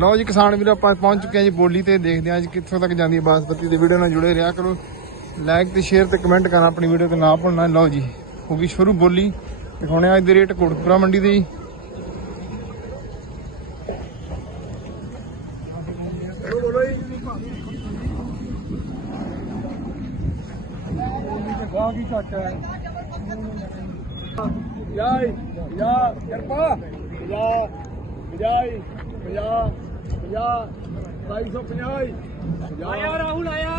ਲਓ ਜੀ ਕਿਸਾਨ ਵੀਰੋ ਆਪਾਂ ਪਹੁੰਚ ਚੁੱਕੇ ਹਾਂ ਜੀ ਬੋਲੀ ਤੇ ਦੇਖਦੇ ਹਾਂ ਅੱਜ ਕਿੱਥੋਂ ਤੱਕ ਜਾਂਦੀ ਹੈ ਬਾਸਪਤੀ ਦੀ ਵੀਡੀਓ ਨਾਲ ਜੁੜੇ ਰਿਹਾ ਕਰੋ ਲਾਈਕ ਤੇ ਸ਼ੇਅਰ ਤੇ ਕਮੈਂਟ ਕਰਨਾ ਆਪਣੀ ਵੀਡੀਓ ਤੇ ਨਾ ਭੁੱਲਣਾ ਲਓ ਜੀ ਹੋ ਗਈ ਸ਼ੁਰੂ ਬੋਲੀ ਦਿਖਾਉਣੇ ਅੱਜ ਦੇ ਰੇਟ ਕੋਟਪੁਰਾ ਮੰਡੀ ਦੇ ਜੀ ਗਾਂ ਕੀ ਘੱਟ ਹੈ ਜਾਈ ਜਾ ਕਿਰਪਾ ਜਾ ਜਾਈ ਜਾ 50 2250 ਆਇਆ ਰਾਹੁਲ ਆਇਆ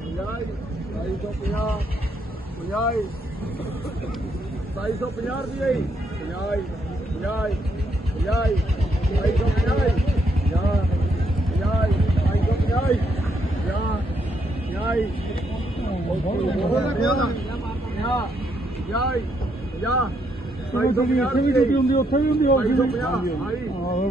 50 2250 50 2250 ਦੀ ਆਈ 50 50 50 2250 ਯਾ ਯਾ ਇੱਥੇ ਵੀ ਡਿਊਟੀ ਹੁੰਦੀ ਉੱਥੇ ਵੀ ਹੁੰਦੀ ਹੋਊਗੀ ਆਹੋ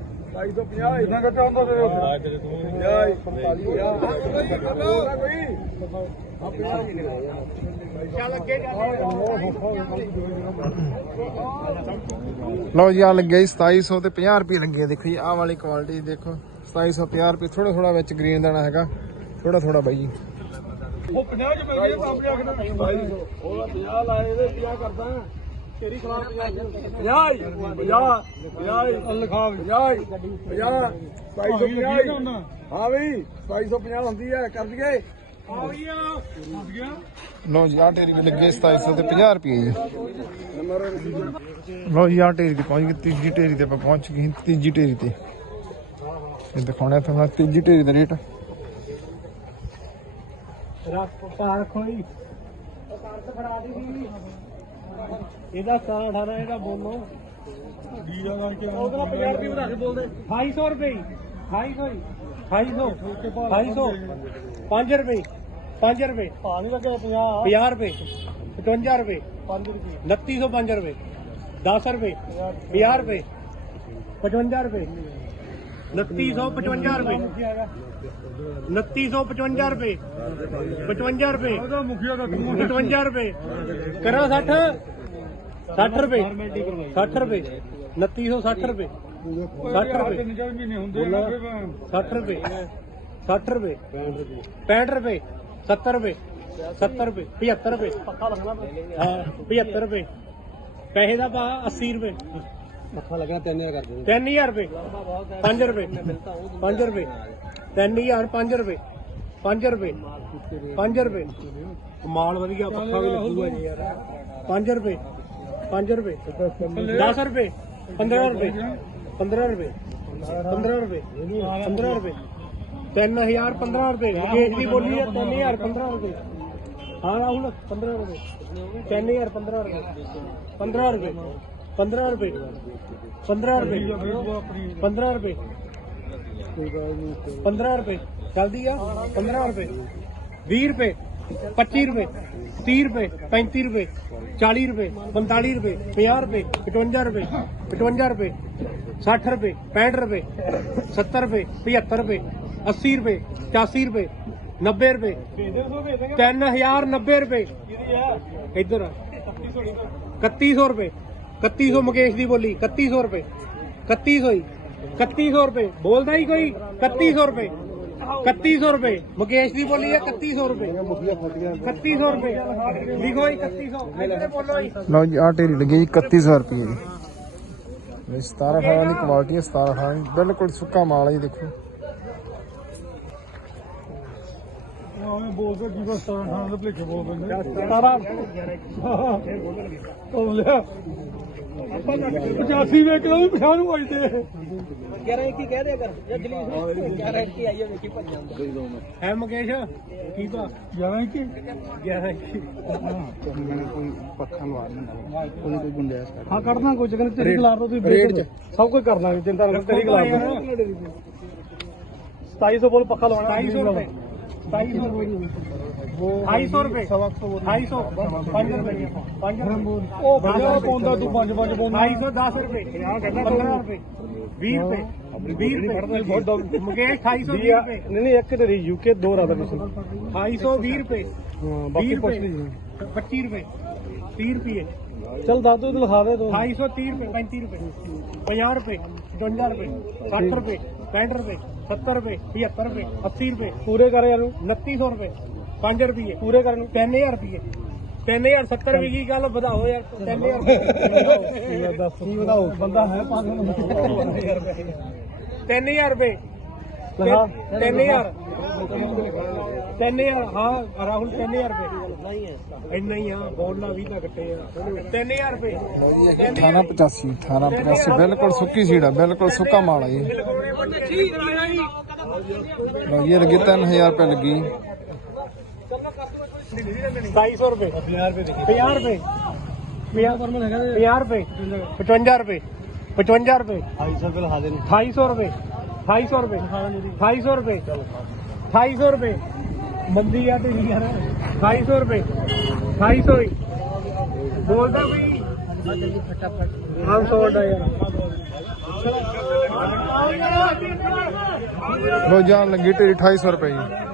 ਪੰਜਾਹ ਭਾਈ ਤੋਂ ਪੰਜਾਹ ਹੀ ਇਹਨਾਂ ਕੱਟਾ ਹੁੰਦਾ ਤੇਰੇ ਉੱਥੇ ਜਾਈ 45 ਜਾ ਕੋਈ? ਚੱਲ ਅੱਗੇ ਲਓ ਜੀ ਆ ਲੱਗਿਆ ਜੀ 2700 ਤੇ 50 ਰੁਪਏ ਲੱਗੇ ਆ, ਦੇਖੋ ਜੀ ਆਹ ਵਾਲੀ ਕੁਆਲਿਟੀ ਦੇਖੋ। 2750 ਰੁਪਏ ਥੋੜਾ ਥੋੜਾ ਵਿੱਚ ਗ੍ਰੀਨ ਦਾਣਾ ਹੈਗਾ। ਥੋੜਾ ਥੋੜਾ ਬਾਈ ਜੀ। ਉਹ 50 ਚ ਮਿਲ ਗਏ ਜਾ ਕੇ ਭਾਈ ਉਹਦਾ 50 ਲਾਏ ਇਹਦੇ 50 ਕਰਦਾ। ਤੇਰੀ ਖਿਲਾਫ 50 50 50 ਲਿਖਾ 50 50 250 ਹਾਂ ਬਈ 250 ਹੁੰਦੀ ਹੈ ਕਰ ਦਈਏ। ਲਓ ਜੀ ਆ ਢੇਰੀ ਤੇ ਲੱਗੇ 2700 ਤੇ 50 ਰੁਪਏ ਜੀ। ਨੰਬਰ ਲਓ ਜੀ ਆ ਢੇਰੀ ਤੇ ਪਹੁੰਚ ਗਏ ਤੀਜੀ ਢੇਰੀ ਤੇ ਆਪਾਂ ਪਹੁੰਚ ਗਏ ਤੀਜੀ ਢੇਰੀ ਤੇ। ਇਹ ਦਿਖਾਉਣਾ ਤੁਹਾਨੂੰ ਤੀਜੀ ਢੇਰੀ ਦਾ ਰੇਟ। ਰੱਖ ਪਾ ਰੱਖੋ ਜੀ ਇਹਦਾ 17 18 ਇਹਦਾ ਬੋਲੋ। ਡੀ ਦਾ ਕਰਕੇ ਉਹਦਾ 50 ਰੁਪਏ ਵਧਾ ਕੇ ਬੋਲਦੇ। 250 ਰੁਪਏ 250 250 250 5 ਰੁਪਏ 5 ਰੁਪਏ। ਪਾ ਨਹੀਂ ਲੱਗੇ 50 50 ਰੁਪਏ। 55 ਰੁਪਏ। 5 ਰੁਪਏ। 2905 ਰੁਪਏ। 10 ਰੁਪਏ। 50 ਰੁਪਏ। 55 ਰੁਪਏ। 2955 ਰੁਪਏ 2955 ਰੁਪਏ। 55 ਰੁਪਏ। ਉਹਦਾ ਮੁਖੀਆ ਦਾ 55 ਰੁਪਏ। ਕਰਾਂ 60 60 ਰੁਪਏ। 60 ਰੁਪਏ। 2960 ਰੁਪਏ। 60 ਰੁਪਏ। ਤਿੰਨ ਚਾਰ ਮਹੀਨੇ ਹੁੰਦੇ 60 ਰੁਪਏ। 60 ਰੁਪਏ। 65 ਰੁਪਏ। 70 ਰੁਪਏ। 70 ਰੁਪਏ। 75 ਰੁਪਏ। ਪੱਖਾ ਲੱਗਣਾ ਹਾਂ 75 ਰੁਪਏ। ਪੈਸੇ ਦਾ ਪਾ 80 ਰੁਪਏ। ਮੱਥਾ ਲੱਗਣਾ 3000 ਕਰ ਦੇ 3000 ਰੁਪਏ। 5 ਰੁਪਏ। 5 ਰੁਪਏ। 3000 5 ਰੁਪਏ। 5 ਰੁਪਏ। 5 ਰੁਪਏ। ਮਾਲ ਵਧੀਆ ਪੱਖਾ ਵੀ ਲੱਗੂਗਾ ਜੀ। ਯਾਰ 5 ਰੁਪਏ। 5 ਰੁਪਏ। 10 ਰੁਪਏ। 15 ਰੁਪਏ। 15 ਰੁਪਏ। 15 ਰੁਪਏ। 15 ਰੁਪਏ। 3000 15 ਰੁਪਏ। ਕੇਸ ਦੀ ਬੋਲੀ ਹੈ 3000 15 ਰੁਪਏ। ਹਾਂ ਰਾਹੁਲ 15 ਰੁਪਏ। 3000 15 ਰੁਪਏ। 15 ਰੁਪਏ। 15 ਰੁਪਏ। 15 ਰੁਪਏ। 15 ਰੁਪਏ। 15 ਰੁਪਏ। ਆ। 15 ਰੁਪਏ। 20 ਰੁਪਏ। 25 ਰੁਪਏ। 30 ਰੁਪਏ। 35 ਰੁਪਏ। 40 ਰੁਪਏ। 45 ਰੁਪਏ। 50 ਰੁਪਏ। 55 ਰੁਪਏ। 55 ਰੁਪਏ। 60 ਰੁਪਏ। 65 ਰੁਪਏ। 70 ਰੁਪਏ। 75 ਰੁਪਏ। 80 ਰੁਪਏ। 85 ਰੁਪਏ। 90 ਰੁਪਏ। 3090 ਰੁਪਏ। ਇੱਧਰ ਆ। 3100 ਰੁਪਏ। 3100 ਮੁਕੇਸ਼ ਦੀ ਬੋਲੀ 3100 ਰੁਪਏ। 3100 ਹੀ। 3100 ਰੁਪਏ। ਬੋਲਦਾ ਹੀ ਕੋਈ? 3100 ਰੁਪਏ। 3100 ਰੁਪਏ। ਮੁਕੇਸ਼ ਦੀ ਬੋਲੀ ਹੈ 3100 ਰੁਪਏ। 3100 ਰੁਪਏ। ਲਿਖੋ ਜੀ 3100 ਇੱਧਰ ਬੋਲੋ ਜੀ। ਲਓ ਜੀ ਆ ਢੇਰੀ ਲੱਗੀ ਜੀ 3100 ਰੁਪਏ। ਦੀ ਇਹ 17 18 ਦੀ ਕੁਆਲਿਟੀ ਹੈ 17 18 ਦੀ। ਬਿਲਕੁਲ ਸੁੱਕਾ ਮਾਲ ਹੈ ਜੀ ਦੇਖੋ। ਉਹਨੇ ਬੋਲਦਾ ਕੀ ਬਸ ਤਾਂ ਖਾਣ ਦੇ ਭਲੇਖੇ ਬੋਲ ਦਿੰਦੇ ਤਾਰਾ ਉਹ ਲਿਆ। 85 ਵੇਚ ਲਓ 50 ਨੂੰ ਵਜਦੇ ਯਾਰ ਕੀ ਕਹਿ ਦਿਆ ਕਰ ਜਾਂ ਜਲੀਸ ਯਾਰ ਕੀ ਆਈਓ ਵੇਖੀ ਭੱਜ ਜਾਂਦਾ। ਹੈ ਮੁਕੇਸ਼? ਕੀ ਪਾ 11 ਕੀ 11 ਕੀ ਮੈਨੂੰ ਕੋਈ ਪੱਖਾ ਲਵਾ ਦਿੰਦਾ ਕੋਈ ਕੋਈ ਗੁੰਡਿਆ ਹਾਂ ਕੱਢਣਾ ਕੋਈ ਚੱਕਰ ਤੇਰੀ ਖਿਲਾਫ ਤੋਂ ਤੁਸੀਂ ਰੇਟ ਚ। ਸਭ ਕੁਝ ਕਰ ਲਾਂਗੇ ਚਿੰਤਾ ਨਾ ਕਰੋ ਤੇਰੀ ਖਿਲਾਫ 2700 ਬੋਲ ਪੱਕਾ ਲਵਾਣਾ 2700 ਰੁਪਏ। 2700 ਰੁਪਏ 250 ਰੁਪਏ 250 5 ਰੁਪਏ 5 ਰੁਪਏ ਉਹ ਪੰਜਾਹ ਪਾਉਂਦਾ ਤੂੰ ਪੰਜ ਪੰਜ ਪਾਉਂਦਾ 210 ਰੁਪਏ ਕਹਿੰਦਾ 15 ਰੁਪਏ 20 ਰੁਪਏ 20 ਰੁਪਏ ਮੁਕੇਸ਼ 220 ਰੁਪਏ ਨਹੀਂ ਨਹੀਂ ਇੱਕ ਤੇਰੀ ਯੂਕੇ ਦੋ ਰਾਦਾ 220 ਰੁਪਏ ਹਾਂ 20 ਰੁਪਏ 25 ਰੁਪਏ 30 ਰੁਪਏ ਚਲ ਦਾਦੂ ਤੂੰ ਲਿਖਾ ਦੇ ਤੂੰ। 230 ਰੁਪਏ 35 ਰੁਪਏ 50 ਰੁਪਏ 55 ਰੁਪਏ 60 ਰੁਪਏ 65 ਰੁਪਏ 70 ਰੁਪਏ 75 ਰੁਪਏ 80 ਰੁਪਏ। ਪੂਰੇ ਕਰ ਯਾਰ 2900 ਰੁਪਏ 5 ਰੁਪਏ। ਪੂਰੇ ਕਰ ਨੂੰ। 3000 ਰੁਪਏ। 3070 ਵੀ ਕੀ ਗੱਲ ਵਧਾਓ ਯਾਰ। 3000 ਦੱਸ ਕੀ ਵਧਾਓ? ਬੰਦਾ ਹੈ 3000 ਰੁਪਏ। ਲਗਾ। 3000 3000 ਹਾਂ ਰਾਹੁਲ 3000 ਰੁਪਏ। ਇੰਨਾ ਹੀ ਆ ਬੋਲਣਾ 20 ਤਾਂ ਆ। 3000 ਰੁਪਏ। 1885 1885 ਬਿਲਕੁਲ ਸੁੱਕੀ ਸੀੜ ਬਿਲਕੁਲ ਸੁੱਕਾ ਮਾਲ ਆ ਇਹ ਜੀ ਇਹ ਲੱਗੀ 3000 ਰੁਪਏ ਲੱਗੀ। 2700 ਰੁਪਏ। 50 ਰੁਪਏ। 50 ਰੁਪਏ। 50 ਰੁਪਏ। 55 ਰੁਪਏ। 55 ਰੁਪਏ। 250 ਰੁਪਏ। ਲਿਖਾ ਦੇ 2800 ਰੁਪਏ 2800 ਰੁਪਏ। 2800 ਰੁਪਏ 2800 ਰੁਪਏ। ਮੰਦੀ ਆ ਤੇ ਯਾਰ। 2800 ਰੁਪਏ। 2800 ਹੀ। ਬੋਲਦਾ ਵੀ ਹਾਂ ਸੋਲਦਾ ਯਾਰ। ਲੋ ਜਾਨ ਲੱਗੀ ਢੇਰੀ 2800 ਰੁਪਏ ਜੀ।